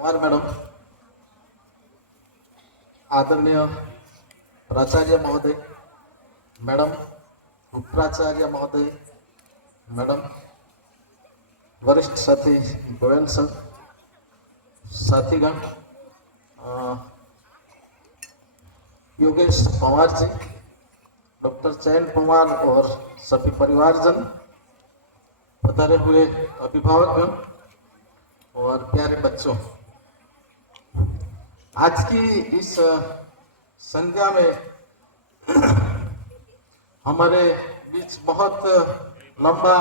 Pawar madam, आदरणीय प्राचार्य महोदय, मैडम उपप्राचार्य महोदय, मैडम वरिष्ठ साथी गोयल सर, साथीगण, योगेश पवार जी, डॉक्टर चयन पवार और सभी परिवारजन, पधारे हुए अभिभावकगण और प्यारे बच्चों, आज की इस संध्या में हमारे बीच बहुत लंबा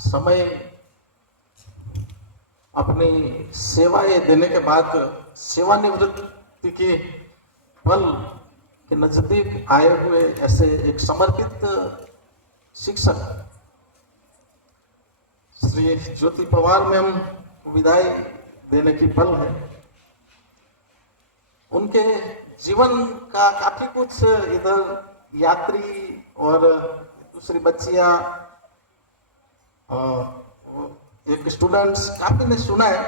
समय अपनी सेवाएं देने के बाद सेवानिवृत्ति के पल के नजदीक आए हुए ऐसे एक समर्पित शिक्षक श्री ज्योति पवार मैम विदाई देने की पल है। उनके जीवन का काफी कुछ इधर यात्री और दूसरी बच्चियां, एक स्टूडेंट्स काफी ने सुना है।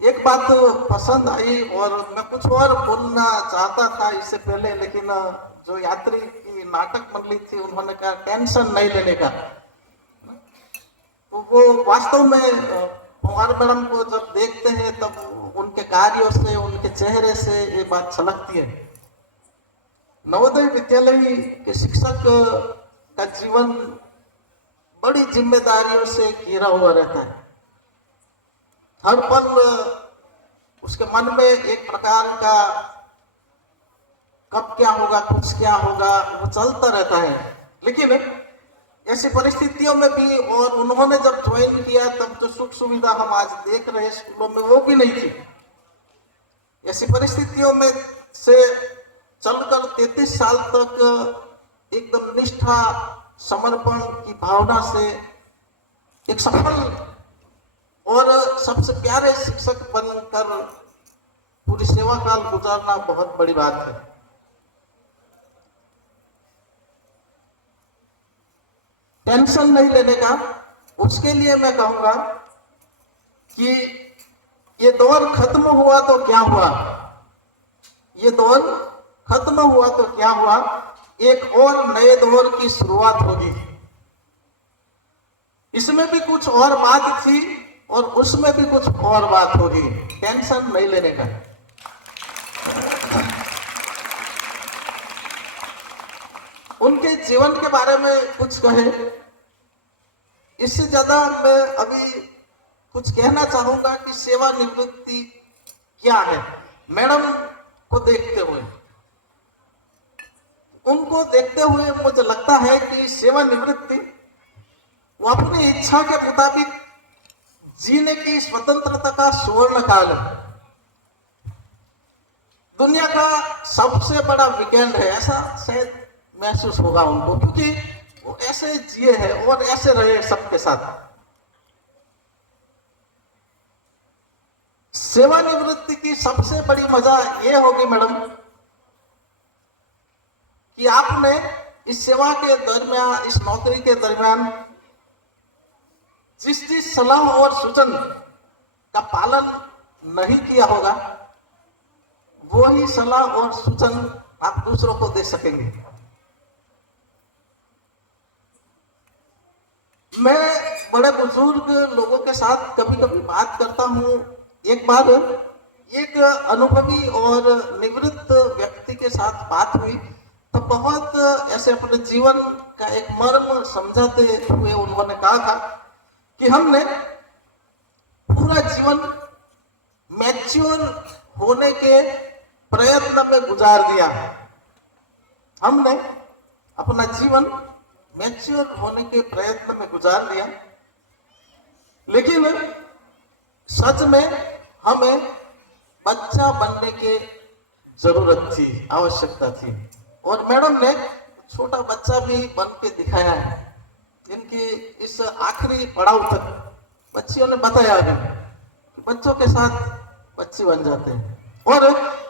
एक बात पसंद आई और मैं कुछ और बोलना चाहता था इससे पहले, लेकिन जो यात्री की नाटक मंडली थी उन्होंने कहा टेंशन नहीं लेने का। तो वो वास्तव में पवार मैडम को जब देखते हैं तब उनके कार्यों से, उनके चेहरे से ये बात छलकती है। नवोदय विद्यालय के शिक्षक का जीवन बड़ी जिम्मेदारियों से घिरा हुआ रहता है। हर पल उसके मन में एक प्रकार का कब क्या होगा, कुछ क्या होगा, वो चलता रहता है। लेकिन ऐसी परिस्थितियों में भी, और उन्होंने जब ज्वाइन किया तब जो सुख सुविधा हम आज देख रहे हैं स्कूलों में वो भी नहीं थी। ऐसी परिस्थितियों में से चलकर 33 साल तक एकदम निष्ठा, समर्पण की भावना से एक सफल और सबसे प्यारे शिक्षक बनकर पूरी सेवा काल गुजारना बहुत बड़ी बात है। टेंशन नहीं लेने का, उसके लिए मैं कहूंगा कि ये दौर खत्म हुआ तो क्या हुआ, ये दौर खत्म हुआ तो क्या हुआ, एक और नए दौर की शुरुआत होगी। इसमें भी कुछ और बात थी और उसमें भी कुछ और बात होगी। टेंशन नहीं लेने का। उनके जीवन के बारे में कुछ कहे, इससे ज्यादा मैं अभी कुछ कहना चाहूंगा कि सेवानिवृत्ति क्या है। मैडम को देखते हुए, उनको देखते हुए मुझे लगता है कि सेवानिवृत्ति वो अपनी इच्छा के मुताबिक जीने की स्वतंत्रता का स्वर्ण काल है। दुनिया का सबसे बड़ा वीकेंड है, ऐसा शायद महसूस होगा उनको, क्योंकि वो ऐसे जिए हैं और ऐसे रहे सबके साथ। सेवानिवृत्ति की सबसे बड़ी मजा ये होगी मैडम कि आपने इस सेवा के दरमियान, इस नौकरी के दरमियान जिस जिस सलाह और सूचन का पालन नहीं किया होगा, वो ही सलाह और सूचन आप दूसरों को दे सकेंगे। मैं बड़े बुजुर्ग लोगों के साथ कभी कभी बात करता हूँ। एक बार एक अनुभवी और निवृत्त व्यक्ति के साथ बात हुई तो बहुत ऐसे अपने जीवन का एक मर्म समझाते हुए उन्होंने कहा था कि हमने पूरा जीवन मैच्योर होने के प्रयत्न में गुजार दिया। हमने अपना जीवन मैच्योर होने के प्रयत्न में गुजार दिया, लेकिन सच में हमें बच्चा बनने की जरूरत थी, आवश्यकता थी। और मैडम ने छोटा बच्चा भी बन के दिखाया है। इनकी इस आखिरी पड़ाव तक बच्चियों ने बताया अभी कि बच्चों के साथ बच्चे बन जाते हैं और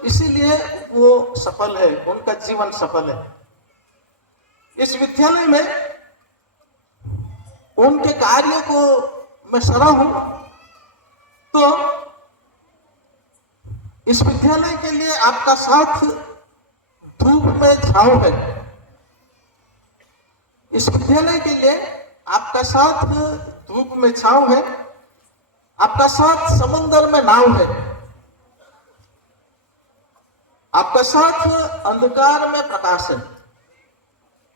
इसीलिए वो सफल है, उनका जीवन सफल है। इस विद्यालय में उनके कार्य को मैं सराहूं तो इस विद्यालय के लिए आपका साथ धूप में छांव है। इस विद्यालय के लिए आपका साथ धूप में छांव है, आपका साथ समुद्र में नाव है, आपका साथ अंधकार में प्रकाश है।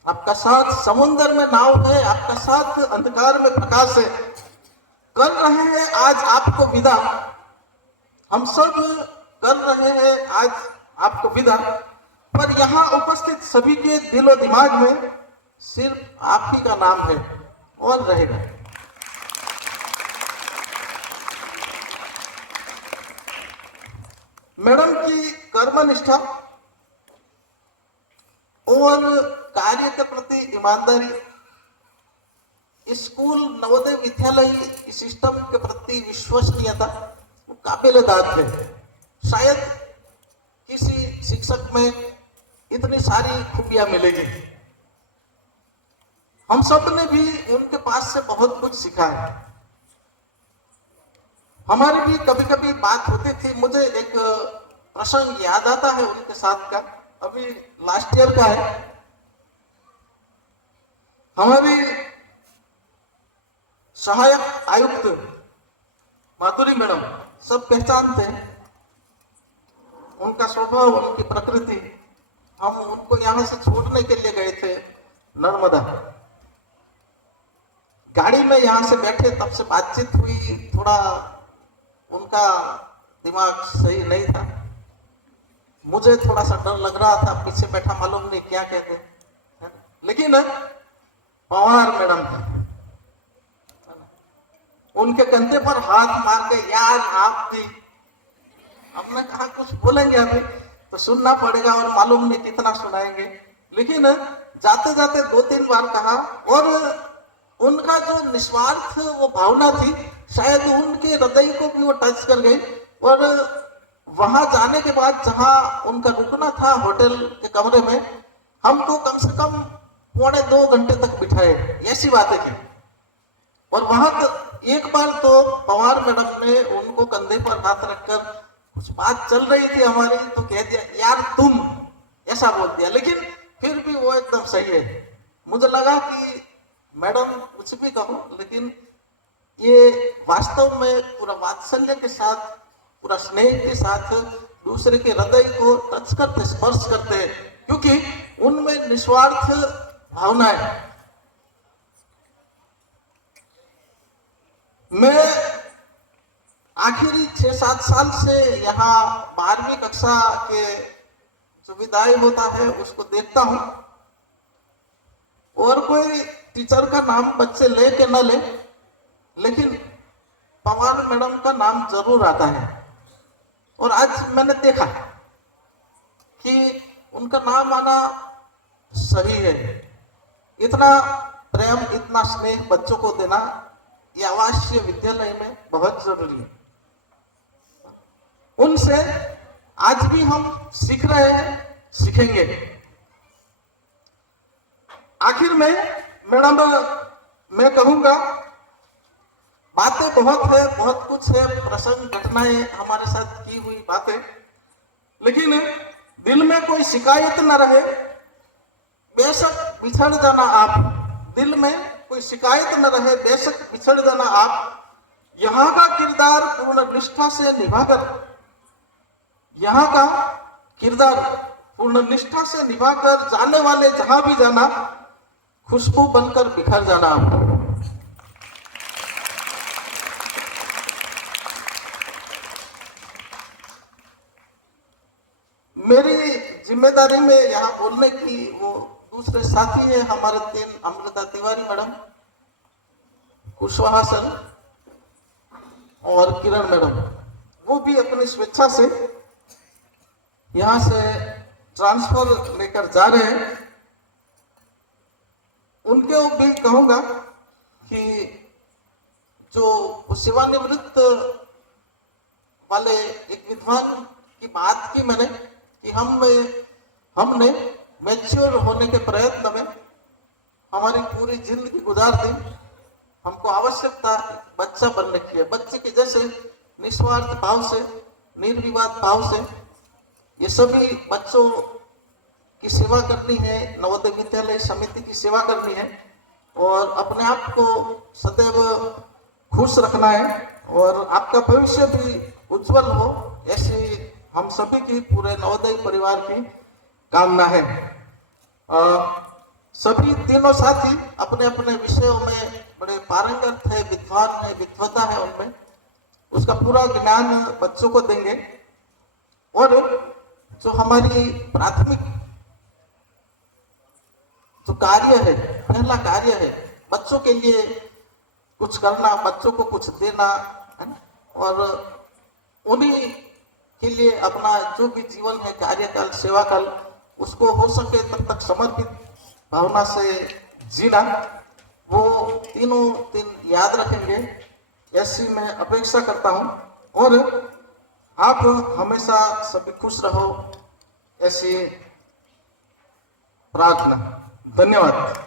आपका साथ समुद्र में नाव है, आपका साथ अंधकार में प्रकाश है। कर रहे हैं आज आपको विदा, हम सब कर रहे हैं आज आपको विदा, पर यहाँ उपस्थित सभी के दिलो दिमाग में सिर्फ आप ही का नाम है और रहेगा। मैडम की कर्मनिष्ठा और कार्य के प्रति ईमानदारी स्कूल नवोदय विद्यालय सिस्टम के प्रति विश्वसनीयता वो काबिल-ए-दाद है। शायद किसी शिक्षक में इतनी सारी खूबियां मिलेगी। हम सब ने भी उनके पास से बहुत कुछ सीखा है। हमारी भी कभी कभी बात होती थी। मुझे एक प्रसंग याद आता है उनके साथ का, अभी लास्ट ईयर का है। हमारी सहायक आयुक्त माधुरी मैडम सब पहचानते हैं उनका स्वभाव, उनकी प्रकृति। हम उनको यहां से छोड़ने के लिए गए थे नर्मदा। गाड़ी में यहां से बैठे, तब से बातचीत हुई। थोड़ा उनका दिमाग सही नहीं था, मुझे थोड़ा सा डर लग रहा था। पीछे बैठा मालूम नहीं क्या कहते, लेकिन पवार मैडम थे। उनके कंधे पर हाथ मार के, यार आप भी, हमने कहा कुछ बोलेंगे अभी तो सुनना पड़ेगा और मालूम नहीं कितना सुनाएंगे, लेकिन जाते जाते 2-3 बार कहा। और उनका जो निस्वार्थ वो भावना थी, शायद उनके हृदय को भी वो टच कर गई। और वहां जाने के बाद जहां उनका रुकना था होटल के कमरे में, हमको कम से कम 1.25 घंटे तक बिठाए, ऐसी बातें की। और वहां एक बार तो पवार मैडम ने उनको कंधे पर हाथ रखकर, कुछ बात चल रही थी हमारी, तो कह दिया यार तुम, ऐसा बोल दिया। लेकिन फिर भी वो एकदम सही है। मुझे लगा कि मैडम कुछ भी कहो, लेकिन ये वास्तव में पूरा वात्सल्य के साथ, पूरा स्नेह के साथ दूसरे के हृदय को टच करते, स्पर्श करते हैं, क्योंकि उनमें निस्वार्थ भावना है। मैं आखिरी 6-7 साल से यहाँ 12वीं कक्षा के जो विदाई होता है उसको देखता हूँ। और कोई टीचर का नाम बच्चे ले के न ले, लेकिन पवार मैडम का नाम जरूर आता है। और आज मैंने देखा कि उनका नाम आना सही है। इतना प्रेम, इतना स्नेह बच्चों को देना ये आवासीय विद्यालय में बहुत जरूरी है। उनसे आज भी हम सीख रहे हैं, सीखेंगे। आखिर में मैडम मैं कहूंगा, बातें बहुत है, बहुत कुछ है, प्रसंग घटनाएं हमारे साथ की हुई बातें, लेकिन दिल में कोई शिकायत न रहे। बेशक बिछड़ जाना आप, दिल में कोई शिकायत न रहे, बेशक बिछड़ जाना आप। यहाँ का किरदार पूर्ण निष्ठा से निभाकर, यहाँ का किरदार पूर्ण निष्ठा से निभाकर जाने वाले जहां भी जाना, खुशबू बनकर बिखर जाना आप। मेरी जिम्मेदारी में यहाँ बोलने की वो दूसरे साथी है हमारे 3, अमृता तिवारी मैडम, कुशवाहा सर और किरण मैडम। वो भी अपनी स्वेच्छा से यहाँ से ट्रांसफर लेकर जा रहे हैं। उनके भी कहूंगा कि जो सेवानिवृत्त वाले एक विद्वान की बात की मैंने, कि हमने मैच्योर होने के प्रयत्न में हमारी पूरी जिंदगी गुजार दी। हमको आवश्यकता बच्चा बनने की है, बच्चे के जैसे निस्वार्थ भाव से निर्विवाद भाव से ये सभी बच्चों की सेवा करनी है, नवोदय विद्यालय समिति की सेवा करनी है और अपने आप को सदैव खुश रखना है और आपका भविष्य भी उज्जवल हो, ऐसी हम सभी की पूरे नवोदय परिवार की कामना है। सभी तीनों साथी अपने अपने विषयों में बड़े पारंगत है, विद्वान है, विद्वता है उनमें, उसका पूरा ज्ञान बच्चों को देंगे और जो हमारी प्राथमिक जो कार्य है, पहला कार्य है बच्चों के लिए कुछ करना, बच्चों को कुछ देना है ना, और उन्हीं के लिए अपना जो भी जीवन है कार्यकाल, सेवा काल, उसको हो सके तब तक समर्पित भावना से जीना, वो तीनों दिन याद रखेंगे ऐसी मैं अपेक्षा करता हूँ और आप हमेशा सभी खुश रहो ऐसी प्रार्थना। धन्यवाद।